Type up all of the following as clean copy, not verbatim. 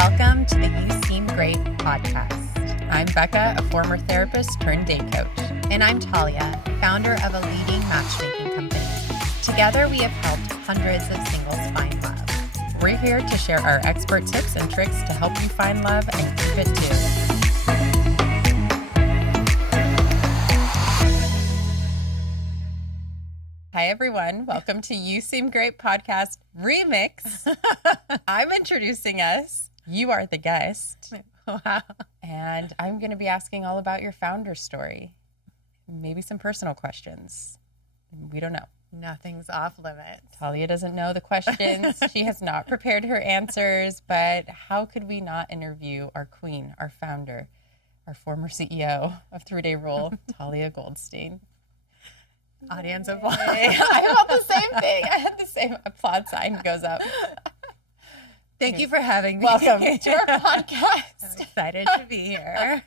Welcome to the You Seem Great podcast. I'm Becca, a former therapist turned date coach. And I'm Talia, founder of a leading matchmaking company. Together, we have helped hundreds of singles find love. We're here to share our expert tips and tricks to help you find love and keep it too. Hi, everyone. Welcome to You Seem Great podcast remix. I'm introducing us. You are the guest. Wow. And I'm going to be asking all about your founder story. Maybe some personal questions. We don't know. Nothing's off limits. Talia doesn't know the questions. She has not prepared her answers, but how could we not interview our queen, our founder, our former CEO of 3-Day Rule, Talia Goldstein? Audience applause. I felt the same thing. I had the same applaud sign goes up. Thank you for having me. Welcome to our podcast. I'm excited to be here.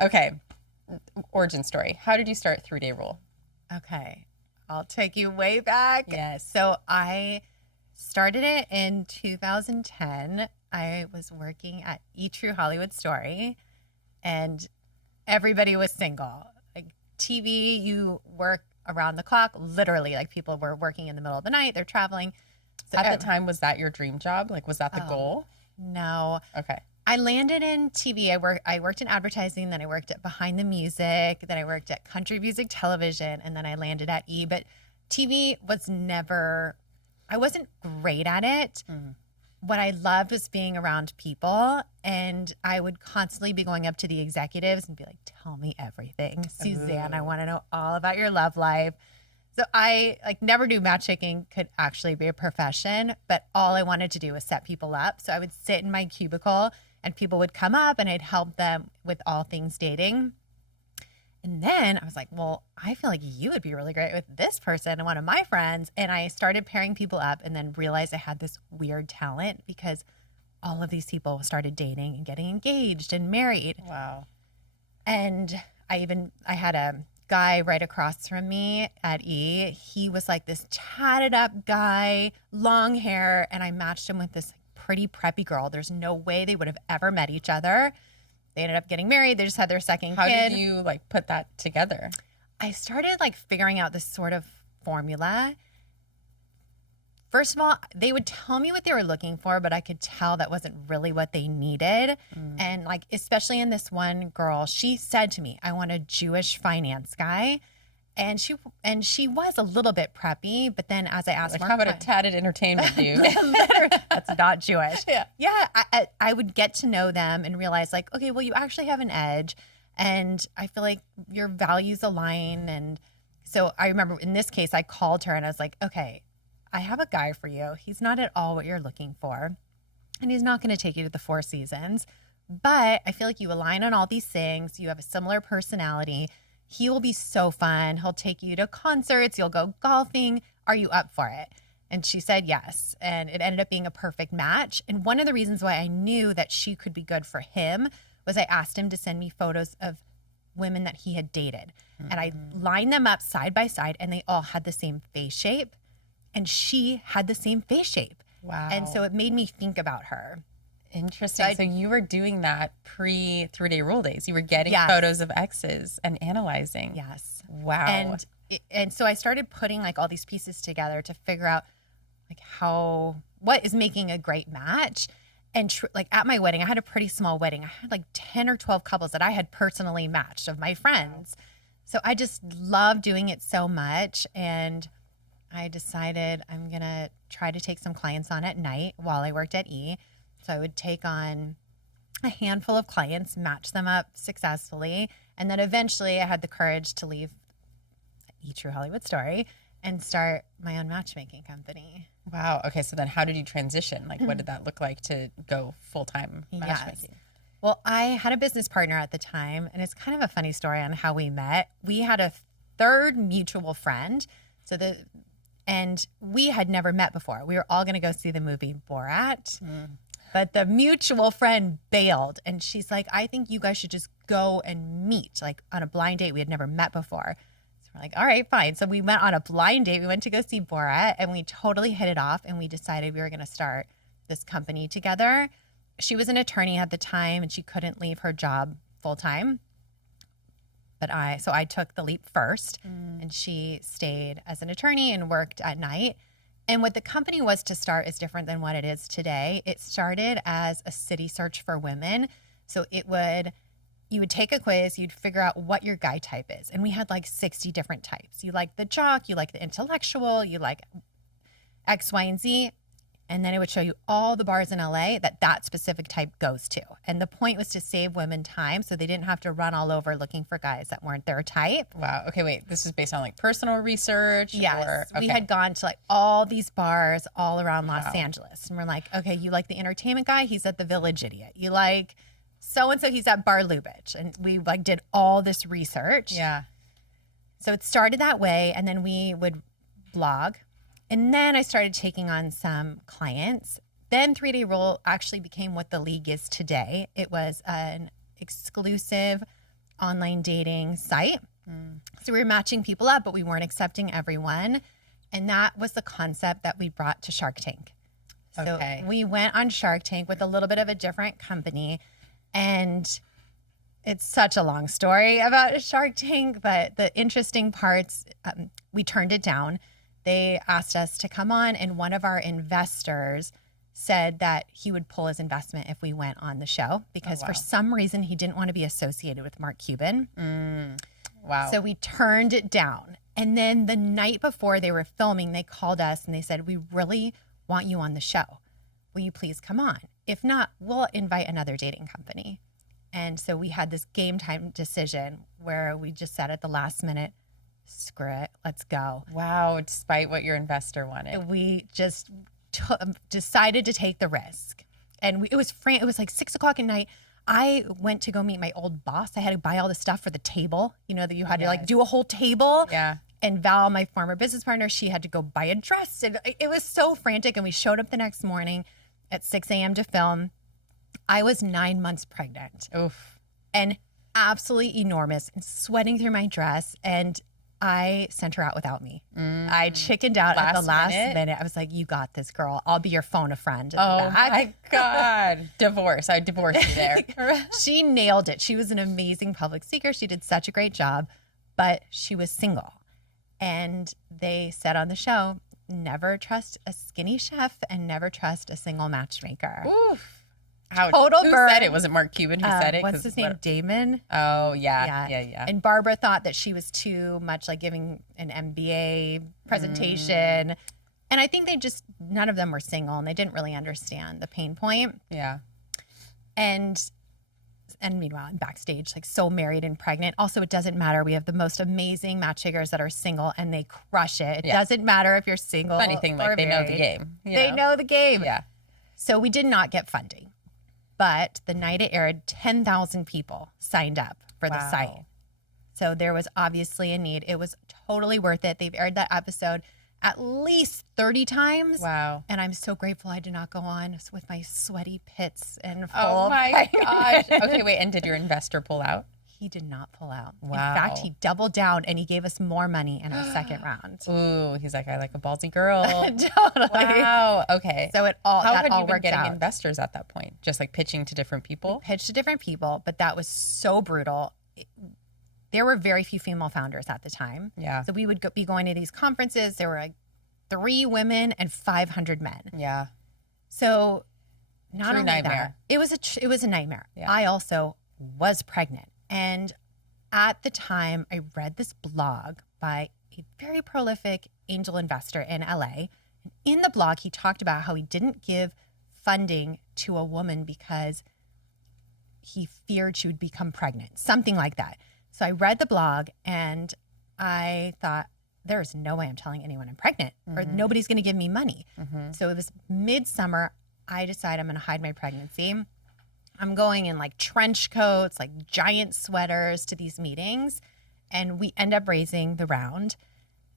Okay. Origin story. How did you start 3-Day Rule? Okay. I'll take you way back. Yes. So I started it in 2010. I was working at True Hollywood Story, and everybody was single. Like TV, you work around the clock, literally. Like people were working in the middle of the night. They're traveling. So At the time, was that your dream job? Like, was that the goal? No. Okay. I landed in TV. I worked in advertising, then I worked at Behind the Music, then I worked at Country Music Television, and then I landed at E. But TV was never, I wasn't great at it. What I loved was being around people, and I would constantly be going up to the executives and be like, tell me everything. Suzanne, I want to know all about your love life. So I never knew matchmaking could actually be a profession, but all I wanted to do was set people up. So I would sit in my cubicle and people would come up and I'd help them with all things dating. And then I was like, well, I feel like you would be really great with this person and one of my friends. And I started pairing people up and then realized I had this weird talent because all of these people started dating and getting engaged and married. Wow. And I had a guy right across from me at E. He was like this tatted up guy, long hair, and I matched him with this pretty preppy girl. There's no way they would have ever met each other. They ended up getting married. They just had their second kid. How did you put that together? I started figuring out this sort of formula. First of all, they would tell me what they were looking for, but I could tell that wasn't really what they needed. And especially in this one girl, she said to me, I want a Jewish finance guy. And she was a little bit preppy, but then as I asked more, how about a tatted entertainment dude? That's not Jewish. Yeah. I would get to know them and realize okay, well, you actually have an edge, and I feel like your values align. And so I remember in this case, I called her and I was like, okay, I have a guy for you. He's not at all what you're looking for, and he's not going to take you to the Four Seasons, but I feel like you align on all these things. You have a similar personality. He will be so fun. He'll take you to concerts. You'll go golfing. Are you up for it? And she said yes. And it ended up being a perfect match. And one of the reasons why I knew that she could be good for him was I asked him to send me photos of women that he had dated. And I lined them up side by side, and they all had the same face shape. And she had the same face shape. Wow. And so it made me think about her. Interesting. So you were doing that pre 3-Day Rule days. You were getting photos of exes and analyzing. Yes. Wow. And so I started putting all these pieces together to figure out what is making a great match. And at my wedding, I had a pretty small wedding. I had 10 or 12 couples that I had personally matched of my friends. So I just love doing it so much. And I decided I'm going to try to take some clients on at night while I worked at E. So I would take on a handful of clients, match them up successfully. And then eventually I had the courage to leave True Hollywood Story and start my own matchmaking company. Wow. Okay. So then how did you transition? What did that look like to go full-time matchmaking? Yes. Well, I had a business partner at the time, and it's kind of a funny story on how we met. We had a third mutual friend. And we had never met before. We were all going to go see the movie Borat. But the mutual friend bailed, and she's like, I think you guys should just go and meet on a blind date. We had never met before. So we're like, all right, fine. So we went on a blind date. We went to go see Borat, and we totally hit it off, and we decided we were going to start this company together. she was an attorney at the time and she couldn't leave her job full time. But I took the leap first, and she stayed as an attorney and worked at night. And what the company was to start is different than what it is today. It started as a city search for women. So you would take a quiz, you'd figure out what your guy type is. And we had like 60 different types. You like the jock, you like the intellectual, you like X, Y, and Z. And then it would show you all the bars in LA that specific type goes to. And the point was to save women time so they didn't have to run all over looking for guys that weren't their type. Wow. Okay, wait. This is based on like personal research? Yes. Okay. We had gone to like all these bars all around Los Angeles. And we're like, okay, you like the entertainment guy? He's at the Village Idiot. You like so-and-so? He's at Bar Lubitsch. And we like did all this research. Yeah. So it started that way. And then we would blog. And then I started taking on some clients. Then 3-Day Rule actually became what the league is today. It was an exclusive online dating site. So we were matching people up, but we weren't accepting everyone. And that was the concept that we brought to Shark Tank. So we went on Shark Tank with a little bit of a different company. And it's such a long story about Shark Tank, but the interesting parts, we turned it down. They asked us to come on, and one of our investors said that he would pull his investment if we went on the show because for some reason he didn't want to be associated with Mark Cuban. Wow. So we turned it down. And then the night before they were filming, they called us and they said, we really want you on the show. Will you please come on? If not, we'll invite another dating company. And so we had this game time decision where we just said at the last minute, screw it, let's go. Wow, despite what your investor wanted. We just decided to take the risk. And it was like 6 o'clock at night. I went to go meet my old boss. I had to buy all the stuff for the table, you know, that you had to like do a whole table. Yeah. And Val, my former business partner, she had to go buy a dress. And it was so frantic. And we showed up the next morning at 6 a.m. to film. I was 9 months pregnant. Oof. And absolutely enormous and sweating through my dress. And I sent her out without me. I chickened out at the last minute. I was like, you got this, girl. I'll be your phone a friend. Oh, my God. Divorce. I would divorce you there. She nailed it. She was an amazing public speaker. She did such a great job, but she was single. And they said on the show, never trust a skinny chef and never trust a single matchmaker. Oof. How, Total who burn. said it? Was it Mark Cuban who said it? What's his name? Damon? Oh, yeah. And Barbara thought that she was too much like giving an MBA presentation. And I think none of them were single and they didn't really understand the pain point. Yeah. And meanwhile, I'm backstage, like so married and pregnant. Also, it doesn't matter. We have the most amazing matchmakers that are single and they crush it. It doesn't matter if you're single. Funny thing, like they know the game. They know the game. Yeah. So we did not get funding. But the night it aired, 10,000 people signed up for the site. So there was obviously a need. It was totally worth it. They've aired that episode at least 30 times. Wow. And I'm so grateful I did not go on with my sweaty pits and full. Oh my gosh. Okay, wait. And did your investor pull out? He did not pull out. Wow. In fact, he doubled down and he gave us more money in our second round. Ooh, he's like, I like a ballsy girl. Totally. Wow. Okay. So How had you been worked getting out. Investors at that point? Just like pitching to different people? Pitched to different people, but that was so brutal. There were very few female founders at the time. Yeah. So we would be going to these conferences. There were like 3 women and 500 men. Yeah. So not True only nightmare. that, it was a nightmare. Yeah. I also was pregnant. And at the time, I read this blog by a very prolific angel investor in LA. And in the blog, he talked about how he didn't give funding to a woman because he feared she would become pregnant, something like that. So I read the blog and I thought, there's no way I'm telling anyone I'm pregnant or nobody's going to give me money. So it was midsummer. I decided I'm going to hide my pregnancy. I'm going in like trench coats, like giant sweaters to these meetings. And we end up raising the round.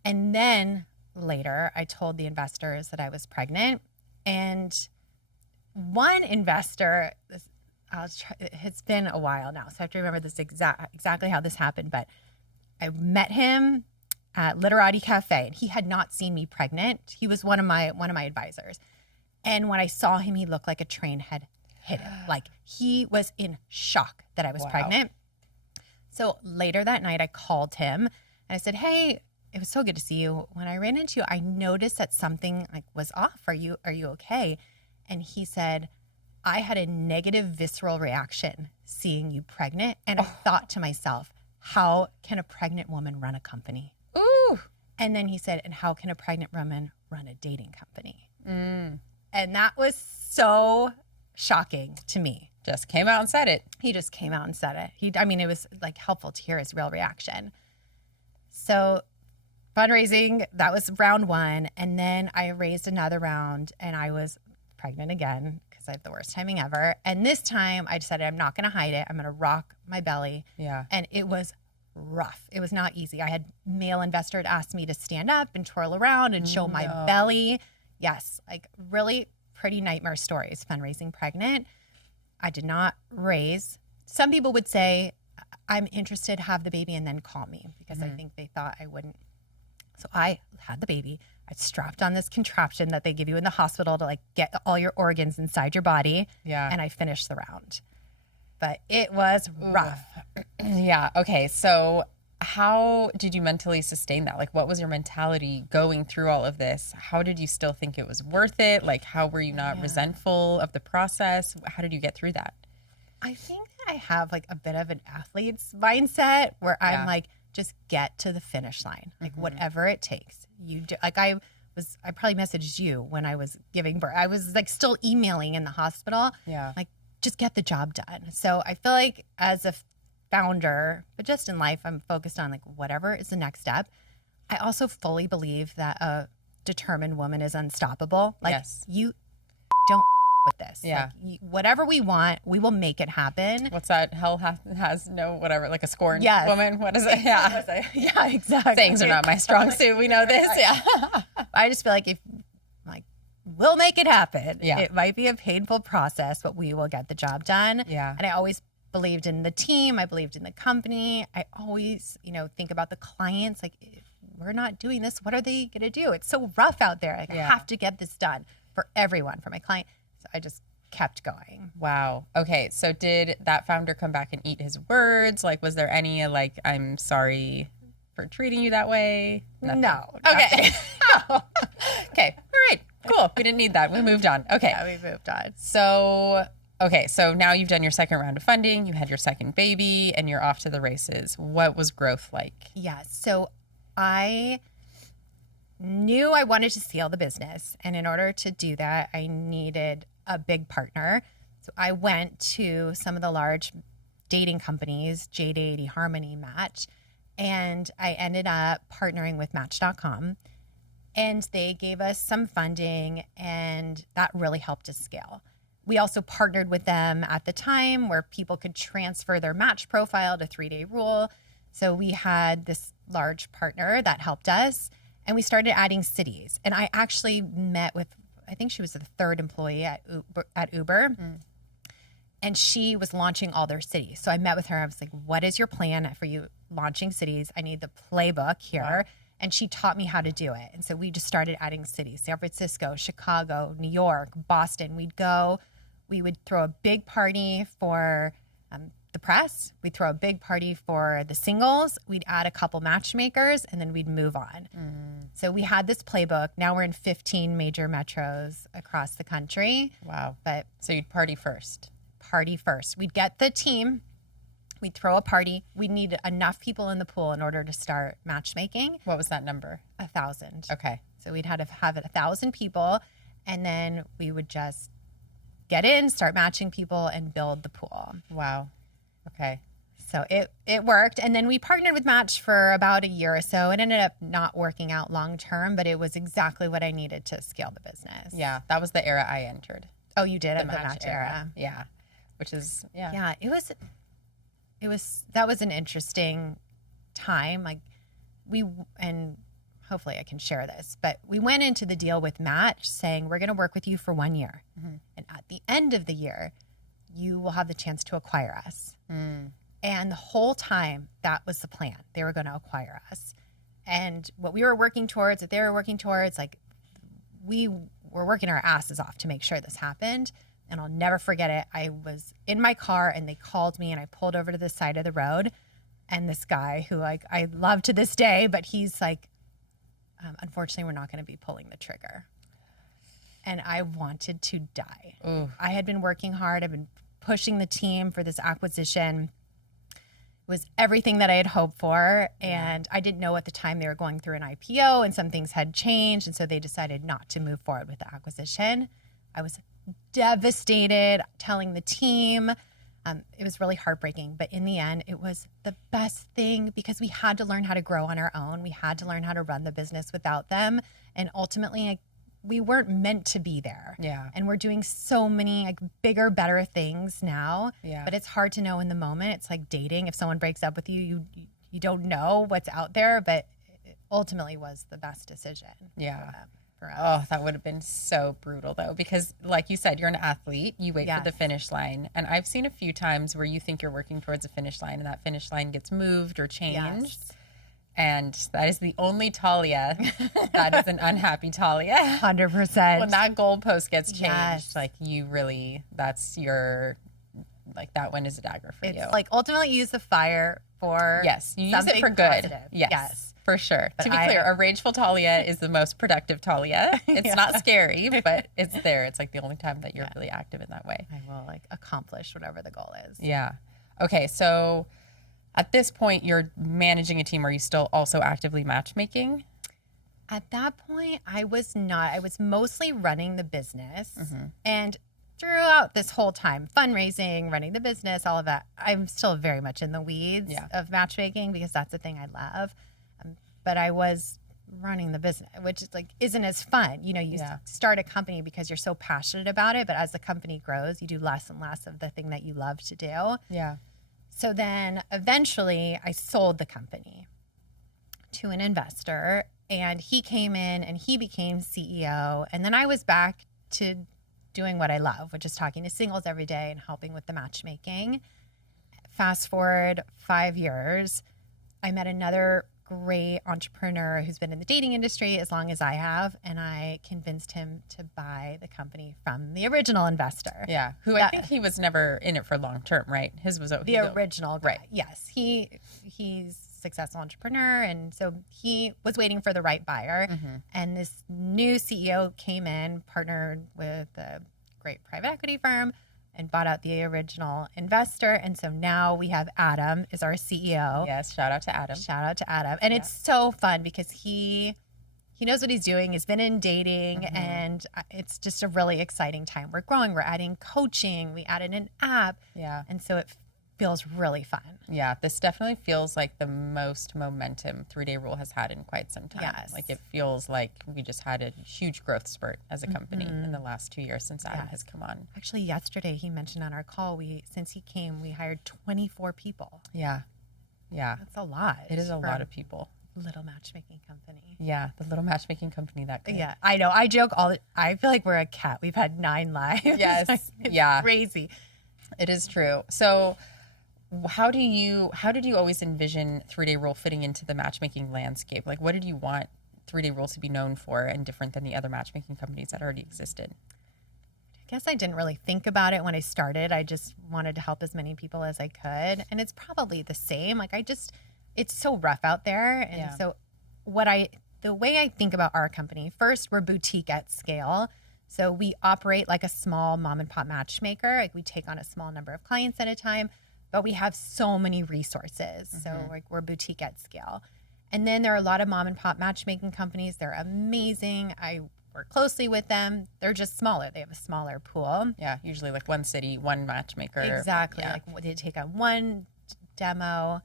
And then later, I told the investors that I was pregnant. And one investor, it's been a while now, so I have to remember this exactly how this happened. But I met him at Literati Cafe, and he had not seen me pregnant. He was one of my advisors. And when I saw him, he looked like a train had hit him. Like, he was in shock that I was pregnant. So later that night, I called him and I said, hey, it was so good to see you. When I ran into you, I noticed that something like was off. Are you okay? And he said, I had a negative visceral reaction seeing you pregnant. And I thought to myself, how can a pregnant woman run a company? Ooh. And then he said, and how can a pregnant woman run a dating company? And that was so shocking to me. Just came out and said it. He just came out and said it. It was like helpful to hear his real reaction. So fundraising, that was round 1. And then I raised another round and I was pregnant again because I have the worst timing ever. And this time I decided I'm not going to hide it. I'm going to rock my belly. Yeah. And it was rough. It was not easy. I had male investor asked me to stand up and twirl around and show my belly. Yes. Like really pretty nightmare stories, fundraising pregnant. I did not raise. Some people would say, I'm interested, have the baby and then call me because I think they thought I wouldn't. So I had the baby. I strapped on this contraption that they give you in the hospital to like get all your organs inside your body. Yeah. And I finished the round. But it was rough. Yeah. Okay. So how did you mentally sustain that? Like, what was your mentality going through all of this? How did you still think it was worth it? Like, how were you not resentful of the process? How did you get through that? I think that I have like a bit of an athlete's mindset where I'm like, just get to the finish line, like whatever it takes. You do, like I probably messaged you when I was giving birth. I was like still emailing in the hospital. Yeah. Like just get the job done. So I feel like as a founder, but just in life, I'm focused on like whatever is the next step. I also fully believe that a determined woman is unstoppable. Like you don't with this. Yeah. Like, whatever we want, we will make it happen. What's that? Hell has no whatever, like a scorned woman. What is it? Yeah. Yeah, exactly. Sayings are not my strong suit. We know this. Yeah. I just feel like if like we'll make it happen. Yeah. It might be a painful process, but we will get the job done. Yeah. And I always believed in the team. I believed in the company. I always, think about the clients. Like, if we're not doing this, what are they going to do? It's so rough out there. Like, I have to get this done for everyone, for my client. So I just kept going. Wow. Okay. So did that founder come back and eat his words? Like, was there any like, I'm sorry for treating you that way? Nothing. No. Okay. Okay. All right. Cool. We didn't need that. We moved on. Okay. Yeah, we moved on. So now you've done your second round of funding, you had your second baby, and you're off to the races. What was growth like? Yeah. So I knew I wanted to scale the business. And in order to do that, I needed a big partner. So I went to some of the large dating companies, JDate, Harmony, Match, and I ended up partnering with Match.com. And they gave us some funding, and that really helped us scale. We also partnered with them at the time where people could transfer their Match profile to 3-Day Rule. So we had this large partner that helped us, and we started adding cities. And I actually met with, I think she was the third employee at Uber. And she was launching all their cities. So I met with her. I was like, what is your plan for you launching cities? I need the playbook here. Wow. And she taught me how to do it. And so we just started adding cities: San Francisco, Chicago, New York, Boston. We would throw a big party for the press. We'd throw a big party for the singles. We'd add a couple matchmakers, and then we'd move on. So we had this playbook. Now we're in 15 major metros across the country. Wow. But so you'd party first. We'd get the team. We'd throw a party. We'd need enough people in the pool in order to start matchmaking. What was that number? 1,000. Okay. So we'd have 1,000 people, and then we would just get in, start matching people, and build the pool. Wow. Okay. So it worked. And then we partnered with Match for about a year or so. It ended up not working out long term, but it was exactly what I needed to scale the business. Yeah. That was the era I entered. Oh, you did? The Match era. Yeah. Which is, Yeah, that was an interesting time. Like and hopefully I can share this, but we went into the deal with Match saying, we're going to work with you for 1 year. And at the end of the year, you will have the chance to acquire us. And the whole time, that was the plan. They were going to acquire us. And what we were working towards, that they were working towards, like, we were working our asses off to make sure this happened. And I'll never forget it. I was in my car and they called me and I pulled over to the side of the road. And this guy who like I love to this day, but he's like, unfortunately, we're not going to be pulling the trigger. And I wanted to die. Ooh. I had been working hard. I've been pushing the team for this acquisition. It was everything that I had hoped for. And I didn't know at the time they were going through an IPO and some things had changed. And so they decided not to move forward with the acquisition. I was devastated, telling the team. It was really heartbreaking. But in the end, it was the best thing because we had to learn how to grow on our own. We had to learn how to run the business without them. And ultimately, we weren't meant to be there. Yeah. And we're doing so many like bigger, better things now. Yeah. But it's hard to know in the moment. It's like dating. If someone breaks up with you, you don't know what's out there. But it ultimately was the best decision. Yeah. For us. Oh, that would have been so brutal though, because like you said, you're an athlete, you wait Yes. for the finish line. And I've seen a few times where you think you're working towards a finish line and that finish line gets moved or changed. Yes. And that is the only Talia that is an unhappy Talia. 100%. When that goalpost gets changed, Yes. like you really, that's your, like that one is a dagger for you. It's like ultimately use the fire for Yes, you use it something for good. positive. Yes, for sure. But To be clear, a rageful Talia is the most productive Talia. It's not scary, but it's there. It's like the only time that you're really active in that way. I will like accomplish whatever the goal is. Yeah. Okay, so at this point, you're managing a team. Are you still also actively matchmaking? At that point, I was not. I was mostly running the business. And throughout this whole time, fundraising, running the business, all of that, I'm still very much in the weeds of matchmaking because that's the thing I love. But I was running the business, which is like isn't as fun. You know, you start a company because you're so passionate about it, but as the company grows, you do less and less of the thing that you love to do. Yeah. So then eventually I sold the company to an investor and he came in and he became CEO. And then I was back to doing what I love, which is talking to singles every day and helping with the matchmaking. Fast forward 5 years, I met another great entrepreneur who's been in the dating industry as long as I have, and I convinced him to buy the company from the original investor. Yeah, who I think he was never in it for long term, right? His was the original guy. Right. Yes, he's a successful entrepreneur, and so he was waiting for the right buyer. And this new CEO came in, partnered with a great private equity firm, and bought out the original investor. And so now we have Adam is our CEO. Yes, shout out to Adam. Shout out to Adam. And it's so fun because he knows what he's doing. He's been in dating and it's just a really exciting time. We're growing. We're adding coaching. We added an app. Yeah. And so it feels really fun. Yeah, this definitely feels like the most momentum 3-Day Rule has had in quite some time. Yes. Like it feels like we just had a huge growth spurt as a company in the last 2 years since Adam has come on. Actually, yesterday he mentioned on our call, since he came, we hired 24 people. Yeah. Yeah. That's a lot. It is a lot of people. Little matchmaking company. Yeah, the little matchmaking company that good. Yeah, I know. I joke I feel like we're a cat. We've had 9 lives. Yes. It's crazy. It is true. So how did you always envision 3-Day Rule fitting into the matchmaking landscape? Like what did you want 3-Day Rule to be known for and different than the other matchmaking companies that already existed? I guess I didn't really think about it when I started. I just wanted to help as many people as I could. And it's probably the same. Like it's so rough out there. And so the way I think about our company, first, we're boutique at scale. So we operate like a small mom and pop matchmaker. Like we take on a small number of clients at a time, but we have so many resources. So like we're boutique at scale. And then there are a lot of mom and pop matchmaking companies. They're amazing. I work closely with them. They're just smaller. They have a smaller pool. Yeah, usually like one city, one matchmaker. Exactly. Yeah. Like they take on one demo.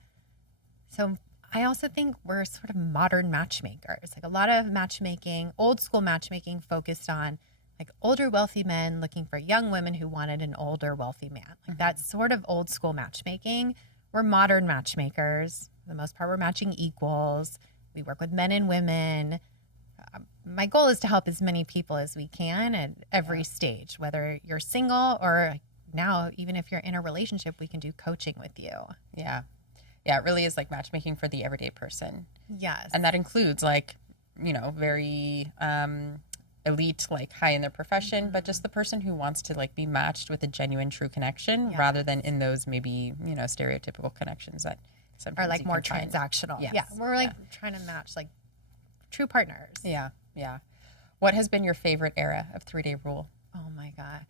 So I also think we're sort of modern matchmakers. Like a lot of matchmaking, old school matchmaking focused on like older wealthy men looking for young women who wanted an older wealthy man. Like that's sort of old school matchmaking. We're modern matchmakers. For the most part, we're matching equals. We work with men and women. My goal is to help as many people as we can at every stage, whether you're single or now, even if you're in a relationship, we can do coaching with you. Yeah. Yeah, it really is like matchmaking for the everyday person. Yes. And that includes like, very elite, like high in their profession, but just the person who wants to like be matched with a genuine, true connection rather than in those maybe, stereotypical connections that sometimes Or like more find. transactional. Yes. Yeah. We're like trying to match like true partners. Yeah. Yeah. What has been your favorite era of 3-Day Rule? Oh my God.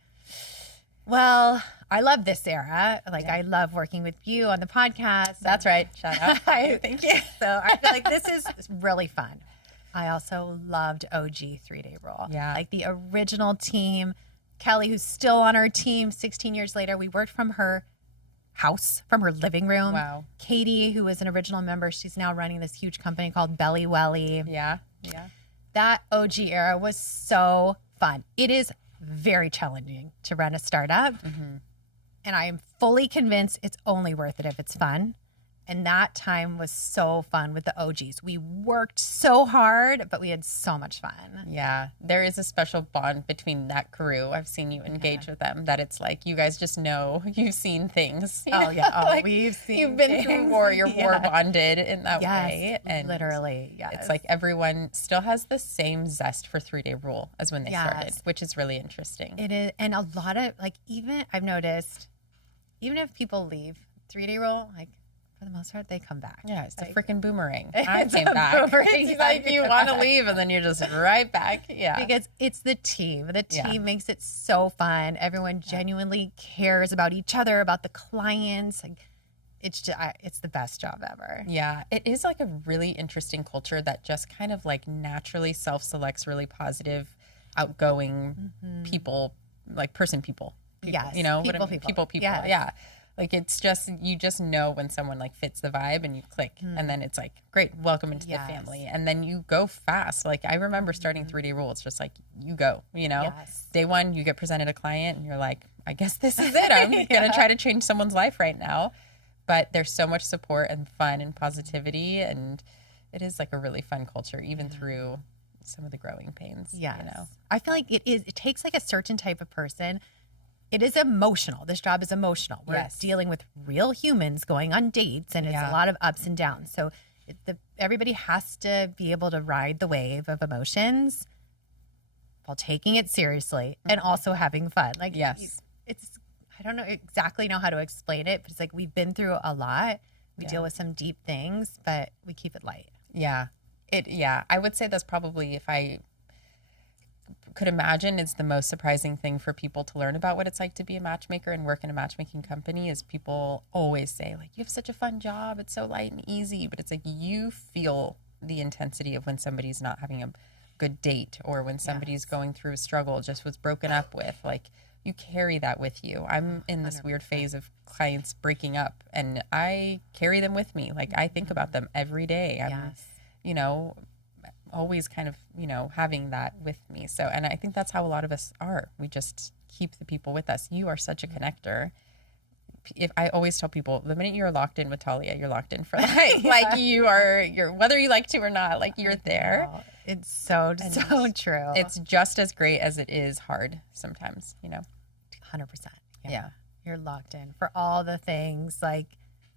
Well, I love this era. Like I love working with you on the podcast. That's right. Shout out. Thank you. So I feel like this is really fun. I also loved OG 3-Day Rule. Yeah. Like the original team. Kelly, who's still on our team 16 years later, we worked from her house, from her living room. Wow. Katie, who was an original member, she's now running this huge company called Belly Welly. Yeah. Yeah. That OG era was so fun. It is very challenging to run a startup. Mm-hmm. And I am fully convinced it's only worth it if it's fun. And that time was so fun with the OGs. We worked so hard, but we had so much fun. Yeah. There is a special bond between that crew. I've seen you engage with them that it's like you guys just know you've seen things. Oh, yeah. Oh, like, we've seen You've been through war. You're war bonded in that yes, way. And literally, yes. it's like everyone still has the same zest for 3-Day Rule as when they started, which is really interesting. It is. And a lot of, like, even I've noticed, even if people leave 3-Day Rule, like, for the most part, they come back. Yeah, it's like, a freaking boomerang. I came back. It's like you want to leave and then you're just right back. Yeah. Because it's the team. The team makes it so fun. Everyone genuinely cares about each other, about the clients. Like, it's just, it's the best job ever. Yeah. It is like a really interesting culture that just kind of like naturally self-selects really positive, outgoing people, like people. Yes. You know, people. Yes. Yeah. Like it's just, you just know when someone like fits the vibe and you click and then it's like, great, welcome into the family. And then you go fast. Like I remember starting 3-Day Rule. It's just like, you go, Day one, you get presented a client and you're like, I guess this is it. I'm going to try to change someone's life right now. But there's so much support and fun and positivity. And it is like a really fun culture, even through some of the growing pains. Yes. I feel like it takes like a certain type of person. It is emotional. This job is emotional. We're dealing with real humans going on dates, and it's a lot of ups and downs. So everybody has to be able to ride the wave of emotions while taking it seriously and also having fun. Like, it's, I don't exactly know how to explain it, but it's like we've been through a lot. We deal with some deep things, but we keep it light. Yeah. I would say that's probably, if I could imagine, it's the most surprising thing for people to learn about what it's like to be a matchmaker and work in a matchmaking company is people always say like, you have such a fun job. It's so light and easy, but it's like, you feel the intensity of when somebody's not having a good date or when somebody's going through a struggle, just was broken up with, like you carry that with you. I'm in this 100%. Weird phase of clients breaking up and I carry them with me. Like I think about them every day. I'm, always kind of, having that with me. So, and I think that's how a lot of us are. We just keep the people with us. You are such a connector. If I always tell people, the minute you're locked in with Talia, you're locked in for life. Like you're whether you like to or not, like you're there. It's so true. It's just as great as it is hard sometimes, 100%. Yeah. You're locked in for all the things like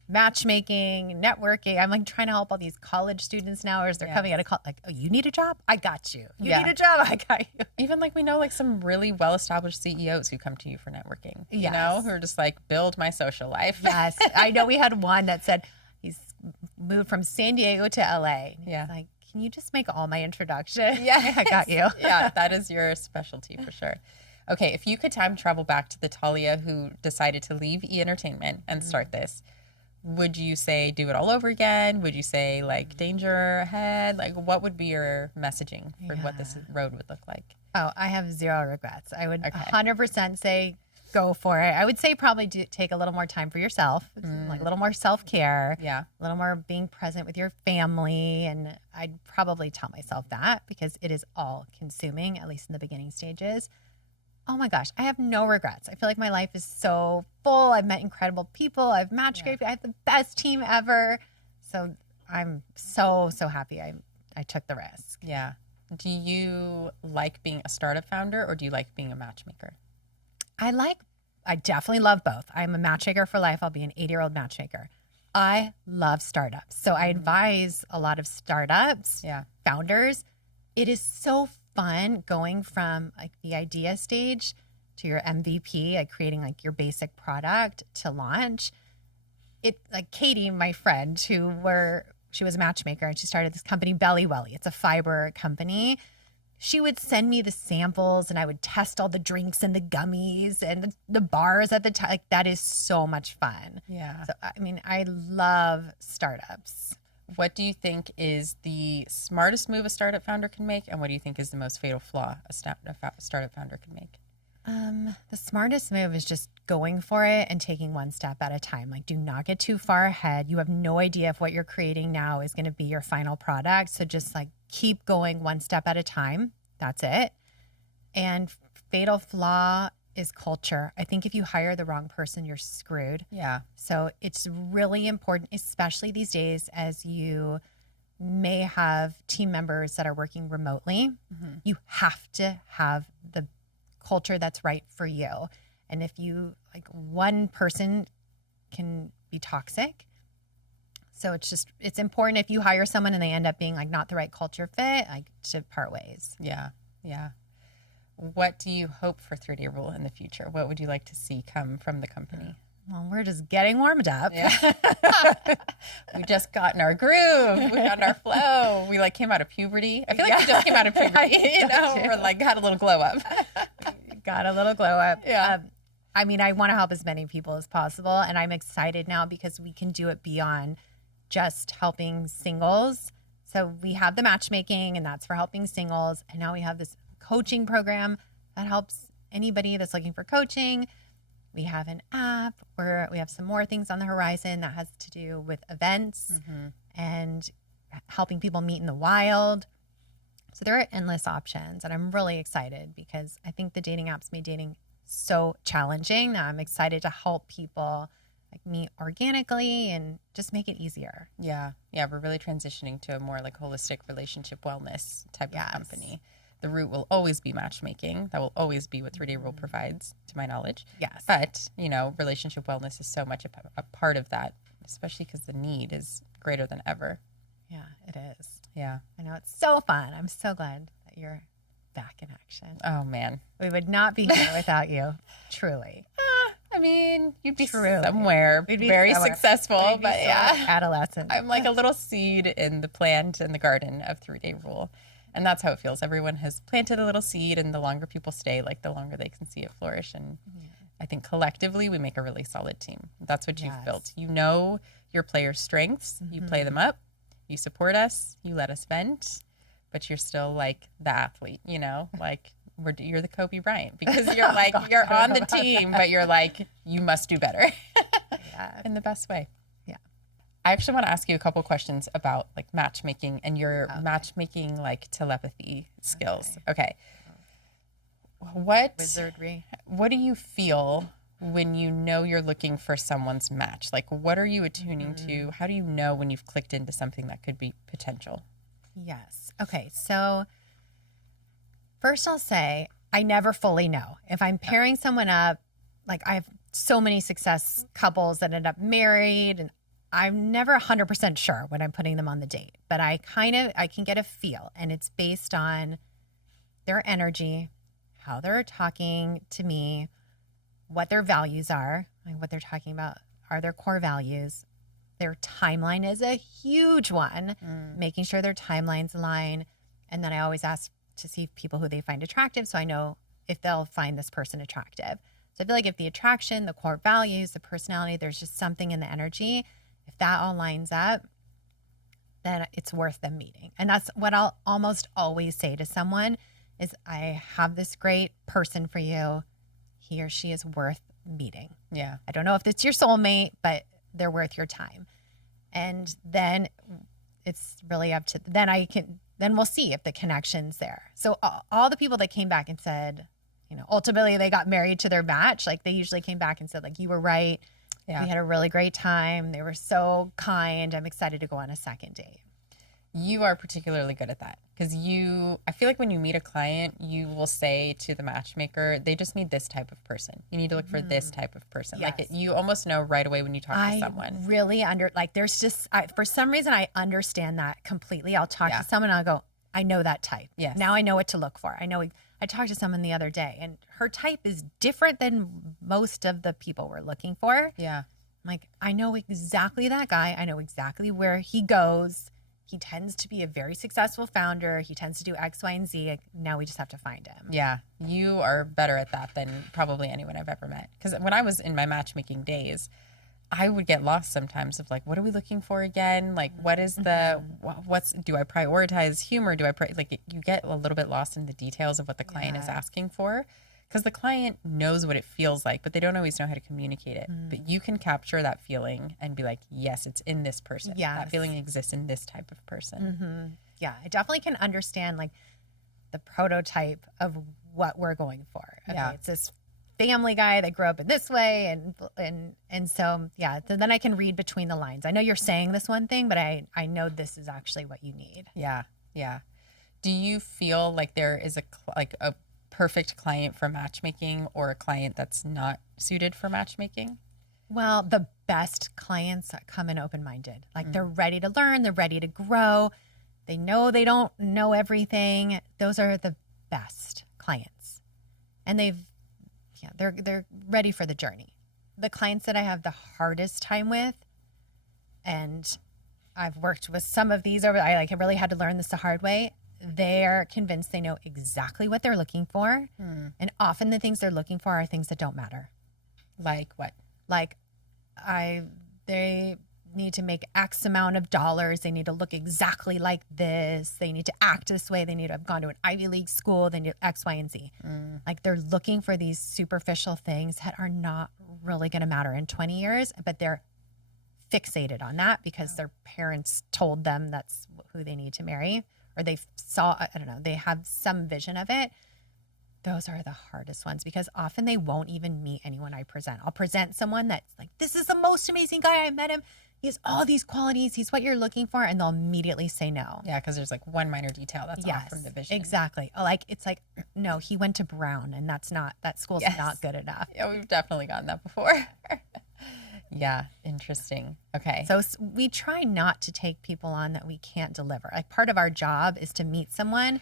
matchmaking, networking. I'm like trying to help all these college students now as they're coming out of college. Like, oh, you need a job? I got you. You need a job? I got you. Even like we know like some really well-established CEOs who come to you for networking, who are just like, build my social life. Yes. I know we had one that said he's moved from San Diego to LA. Yeah. Like, can you just make all my introduction? Yeah. I got you. Yeah, that is your specialty for sure. Okay, if you could time travel back to the Talia who decided to leave E-Entertainment and start this, would you say do it all over again? Would you say like danger ahead? Like what would be your messaging for what this road would look like? Oh, I have zero regrets. I would 100% say go for it. I would say probably take a little more time for yourself, like a little more self-care, a little more being present with your family. And I'd probably tell myself that because it is all consuming, at least in the beginning stages. Oh my gosh, I have no regrets. I feel like my life is so full. I've met incredible people. I've matched great. I have the best team ever. So I'm so happy I took the risk. Yeah. Do you like being a startup founder or do you like being a matchmaker? I definitely love both. I'm a matchmaker for life. I'll be an 80-year-old matchmaker. I love startups. So I advise a lot of startups, founders. It is so fun going from like the idea stage to your MVP, like creating like your basic product to launch. It like Katie, my friend, she was a matchmaker and she started this company, Belly Welly. It's a fiber company. She would send me the samples and I would test all the drinks and the gummies and the bars at the time. Like, that is so much fun. Yeah. So, I mean, I love startups. What do you think is the smartest move a startup founder can make? And what do you think is the most fatal flaw a startup founder can make? The smartest move is just going for it and taking one step at a time. Like, do not get too far ahead. You have no idea if what you're creating now is going to be your final product. So just like keep going one step at a time. That's it. And fatal flaw is culture. I think if you hire the wrong person, you're screwed. Yeah. So it's really important, especially these days, as you may have team members that are working remotely. You have to have the culture that's right for you. And if you like, one person can be toxic. So it's important if you hire someone and they end up being like not the right culture fit, like to part ways. Yeah. Yeah. What do you hope for 3-Day Rule in the future? What would you like to see come from the company? Well, we're just getting warmed up. Yeah. We've just gotten our groove. We got our flow. We like came out of puberty. I feel like we just came out of puberty. We're like got a little glow up. Got a little glow up. Yeah. I mean, I want to help as many people as possible. And I'm excited now because we can do it beyond just helping singles. So we have the matchmaking and that's for helping singles. And now we have this coaching program that helps anybody that's looking for coaching. We have an app where we have some more things on the horizon that has to do with events and helping people meet in the wild. So there are endless options, and I'm really excited because I think the dating apps made dating so challenging that I'm excited to help people like meet organically and just make it easier. Yeah. Yeah. We're really transitioning to a more like holistic relationship wellness type of company. The root will always be matchmaking. That will always be what 3-Day Rule provides, to my knowledge. Yes. But, relationship wellness is so much a part of that, especially because the need is greater than ever. Yeah, it is. Yeah. I know. It's so fun. I'm so glad that you're back in action. Oh, man. We would not be here without you, truly. I mean, you'd be Truly. somewhere We'd be very somewhere. successful, We'd be but so adolescent. I'm like a little seed in the plant in the garden of 3-Day Rule. And that's how it feels. Everyone has planted a little seed, and the longer people stay, like the longer they can see it flourish. And I think collectively we make a really solid team. That's what you've built. You know your players' strengths. You play them up. You support us. You let us vent. But you're still like the athlete, like you're the Kobe Bryant because you're like, you're on the team, but you're like, you must do better in the best way. I actually want to ask you a couple of questions about like matchmaking and your matchmaking like telepathy skills. Okay. Wizardry. What do you feel when you know you're looking for someone's match? Like, what are you attuning to? How do you know when you've clicked into something that could be potential? Yes. Okay. So first I'll say I never fully know. If I'm pairing someone up, like I have so many success couples that end up married, and I'm never 100% sure when I'm putting them on the date, but I can get a feel, and it's based on their energy, how they're talking to me, what their values are, like what they're talking about are their core values. Their timeline is a huge one, making sure their timelines align. And then I always ask to see people who they find attractive, so I know if they'll find this person attractive. So I feel like if the attraction, the core values, the personality, there's just something in the energy, if that all lines up, then it's worth them meeting. And that's what I'll almost always say to someone is, I have this great person for you. He or she is worth meeting. Yeah. I don't know if it's your soulmate, but they're worth your time. And then it's really up to, then we'll see if the connection's there. So all the people that came back and said, ultimately they got married to their match, like they usually came back and said, like, you were right. Yeah. We had a really great time. They were so kind. I'm excited to go on a second date. You are particularly good at that because I feel like when you meet a client, you will say to the matchmaker, they just need this type of person. You need to look for this type of person. Yes. Like you almost know right away when you talk to someone. Really there's just, for some reason, I understand that completely. I'll talk to someone and I'll go, I know that type. Yes. Now I know what to look for. I talked to someone the other day and her type is different than most of the people we're looking for. Yeah. I'm like, I know exactly that guy. I know exactly where he goes. He tends to be a very successful founder. He tends to do X, Y, and Z. Now we just have to find him. Yeah. You are better at that than probably anyone I've ever met. Because when I was in my matchmaking days, I would get lost sometimes of like, what are we looking for again? Like, what is do I prioritize humor? You get a little bit lost in the details of what the client is asking for. Because the client knows what it feels like, but they don't always know how to communicate it. But you can capture that feeling and be like, yes, it's in this person. Yes. That feeling exists in this type of person. Yeah, I definitely can understand like the prototype of what we're going for. Okay, Yeah. it's this family guy that grew up in this way, and so yeah. Then I can read between the lines. I know you're saying this one thing, but I know this is actually what you need. Yeah, yeah. Do you feel like there is a perfect client for matchmaking or a client that's not suited for matchmaking? Well, the best clients come in open-minded. Like they're ready to learn, they're ready to grow. They know they don't know everything. Those are the best clients. And they're ready for the journey. The clients that I have the hardest time with, and I've worked with some of these I really had to learn this the hard way. They're convinced they know exactly what they're looking for. And often the things they're looking for are things that don't matter. Like what? Like they need to make X amount of dollars. They need to look exactly like this. They need to act this way. They need to have gone to an Ivy League school. They need X, Y, and Z. Like they're looking for these superficial things that are not really going to matter in 20 years, but they're fixated on that because their parents told them that's who they need to marry, or they saw, I don't know, they have some vision of it. Those are the hardest ones because often they won't even meet anyone I present. I'll present someone that's like, this is the most amazing guy. I met him. He has all these qualities. He's what you're looking for. And they'll immediately say no. Yeah, because there's like one minor detail that's off from the vision. Exactly. It's like, no, he went to Brown and that school's not good enough. Yeah, we've definitely gotten that before. Yeah, interesting. Okay. So we try not to take people on that we can't deliver. Like part of our job is to meet someone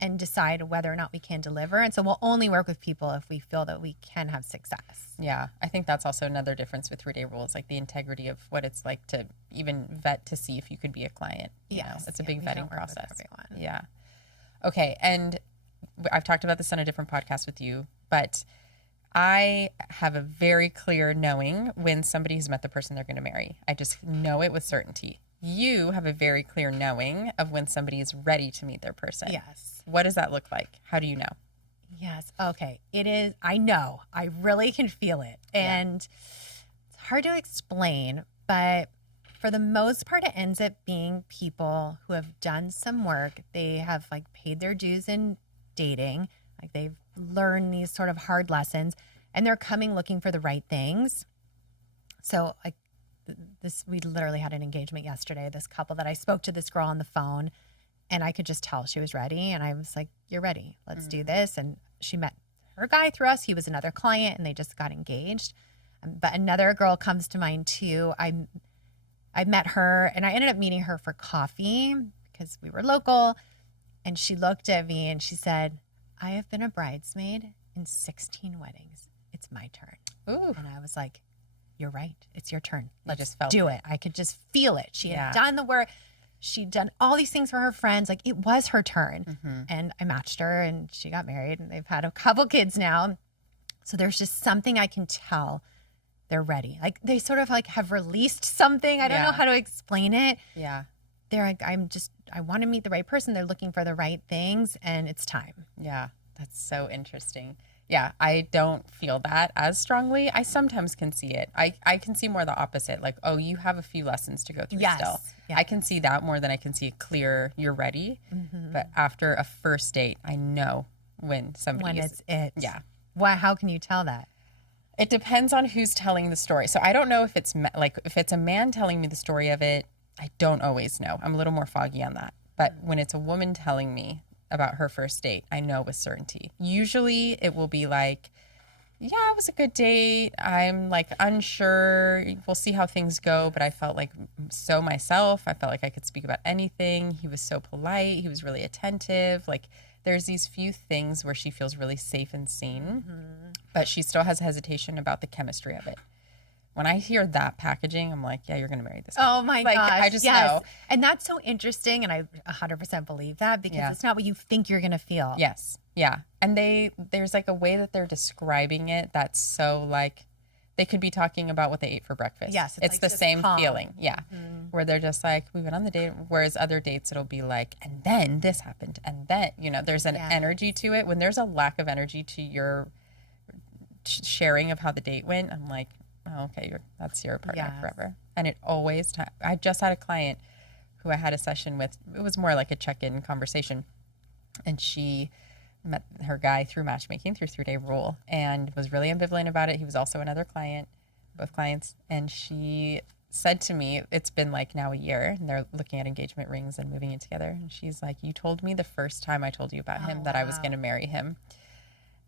and decide whether or not we can deliver. And so we'll only work with people if we feel that we can have success. Yeah, I think that's also another difference with 3-Day Rules, like the integrity of what it's like to even vet to see if you could be a client. You know, it's a big vetting process. Yeah. Okay, and I've talked about this on a different podcast with you, but I have a very clear knowing when somebody has met the person they're going to marry. I just know it with certainty. You have a very clear knowing of when somebody is ready to meet their person. Yes. What does that look like? How do you know? Yes. Okay. It is. I know. I really can feel it. And it's hard to explain, but for the most part, it ends up being people who have done some work. They have like paid their dues in dating. Like they've learned these sort of hard lessons and they're coming looking for the right things. So like we literally had an engagement yesterday. This couple that I spoke to this girl on the phone and I could just tell she was ready. And I was like, you're ready. Let's do this. And she met her guy through us. He was another client and they just got engaged. But another girl comes to mind too. I met her and I ended up meeting her for coffee because we were local. And she looked at me and she said, I have been a bridesmaid in 16 weddings. It's my turn. Ooh. And I was like, you're right. It's your turn. Let's just do it. I could just feel it. She had done the work. She'd done all these things for her friends. Like it was her turn. And I matched her and she got married and they've had a couple kids now. So there's just something I can tell they're ready. Like they sort of like have released something. I don't know how to explain it. Yeah. They're like, I want to meet the right person. They're looking for the right things and it's time. Yeah. That's so interesting. Yeah, I don't feel that as strongly. I sometimes can see it. I can see more the opposite. Like, oh, you have a few lessons to go through still. Yeah. I can see that more than I can see a clear, you're ready. But after a first date, I know when somebody it's it. Yeah. Why? How can you tell that? It depends on who's telling the story. So I don't know if it's if it's a man telling me the story of it, I don't always know. I'm a little more foggy on that. But when it's a woman telling me about her first date, I know with certainty. Usually it will be like, Yeah, it was a good date. I'm like unsure. We'll see how things go. But I felt like so myself. I felt like I could speak about anything. He was so polite. He was really attentive. Like there's these few things where she feels really safe and seen, but she still has hesitation about the chemistry of it. When I hear that packaging, I'm like, yeah, you're going to marry this guy. Oh my like, gosh. I just yes. know. And that's so interesting. And I 100% believe that because it's not what you think you're going to feel. Yes. Yeah. And there's like a way that they're describing it that's so like, they could be talking about what they ate for breakfast. Yes. It's like the same calm. feeling. Yeah. Where they're just like, we went on the date. Whereas other dates, it'll be like, and then this happened. And then, there's an energy to it. When there's a lack of energy to your sharing of how the date went, I'm like, oh, okay, that's your partner forever. And it always, I just had a client who I had a session with. It was more like a check-in conversation. And she met her guy through matchmaking, through 3-Day Rule, and was really ambivalent about it. He was also another client, both clients. And she said to me, it's been like now a year, and they're looking at engagement rings and moving in together. And she's like, you told me the first time I told you about him that I was going to marry him.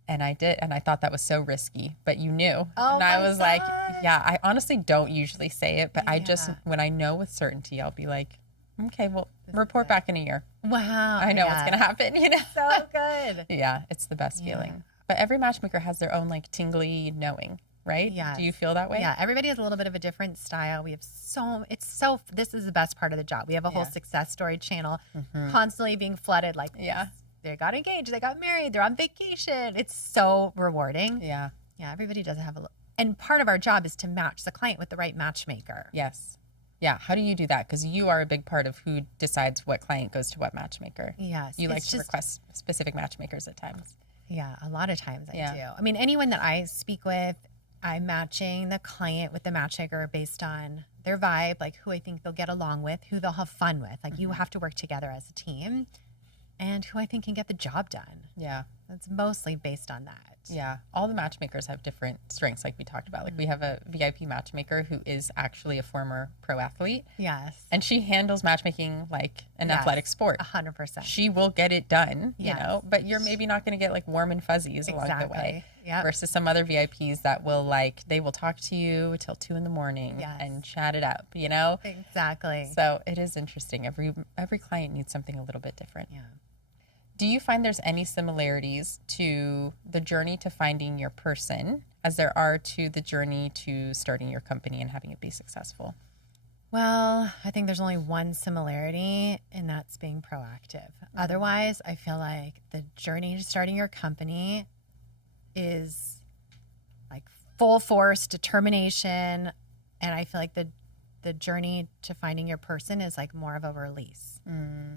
And I did, and I thought that was so risky, but you knew. Oh, and I was like, yeah, I honestly don't usually say it, but I just, when I know with certainty, I'll be like, okay, well, report back in a year. Wow. I know what's going to happen, So good. Yeah, it's the best feeling. But every matchmaker has their own like tingly knowing, right? Yeah. Do you feel that way? Yeah, everybody has a little bit of a different style. We have this is the best part of the job. We have a whole success story channel constantly being flooded like, they got engaged, they got married, they're on vacation. It's so rewarding. Yeah. Yeah, everybody does have and part of our job is to match the client with the right matchmaker. Yes. Yeah. How do you do that? Because you are a big part of who decides what client goes to what matchmaker. Yes. You like to request specific matchmakers at times. Yeah, a lot of times I do. I mean, anyone that I speak with, I'm matching the client with the matchmaker based on their vibe, like who I think they'll get along with, who they'll have fun with. Like you have to work together as a team. And who I think can get the job done. Yeah. That's mostly based on that. Yeah. All the matchmakers have different strengths, like we talked about. Like we have a VIP matchmaker who is actually a former pro athlete. Yes. And she handles matchmaking like an athletic sport. 100%. She will get it done, you know, but you're maybe not going to get like warm and fuzzies along the way. Yep. Versus some other VIPs that will they will talk to you till 2 a.m. and chat it up, you know? Exactly. So it is interesting. Every client needs something a little bit different. Yeah. Do you find there's any similarities to the journey to finding your person as there are to the journey to starting your company and having it be successful? Well, I think there's only one similarity, and that's being proactive. Otherwise, I feel like the journey to starting your company is like full force determination, and I feel like the journey to finding your person is like more of a release,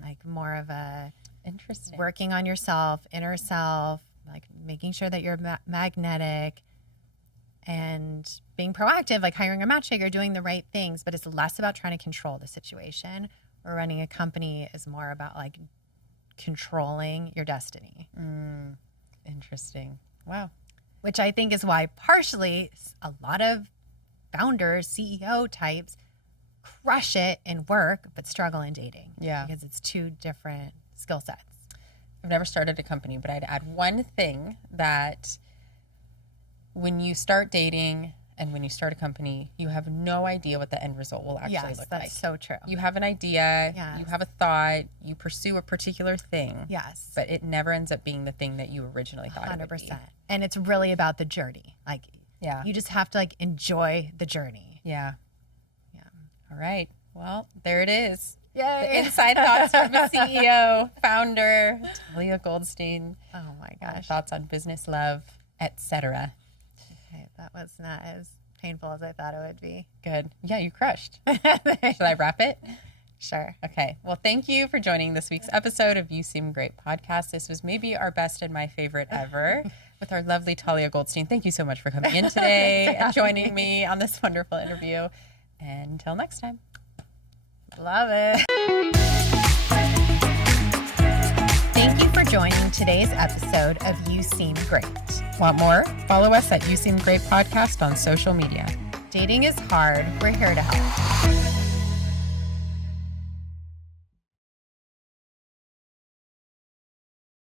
like more of a interesting working on yourself, inner self, like making sure that you're magnetic and being proactive, like hiring a matchmaker, doing the right things. But it's less about trying to control the situation. Or running a company is more about like controlling your destiny. Interesting. Wow. Which I think is why partially a lot of founders, CEO types crush it in work, but struggle in dating. Yeah. Because it's two different skill sets. I've never started a company, but I'd add one thing that when you start dating and when you start a company, you have no idea what the end result will actually look like. That's so true. You have an idea, you have a thought, you pursue a particular thing. Yes. But it never ends up being the thing that you originally thought 100%. It would be. And it's really about the journey. Like, you just have to like enjoy the journey. Yeah. All right. Well, there it is. Yay. The inside thoughts from the CEO, founder, Talia Goldstein. Oh my gosh. Thoughts on business, love, etc. Okay, that was not as painful as I thought it would be. Good. Yeah, you crushed. Should I wrap it? Sure. Okay. Well, thank you for joining this week's episode of You Seem Great podcast. This was maybe our best and my favorite ever with our lovely Talia Goldstein. Thank you so much for coming in today and joining me on this wonderful interview. And until next time. Love it. Thank you for joining today's episode of You Seem Great. Want more? Follow us at You Seem Great Podcast on social media. Dating is hard. We're here to help.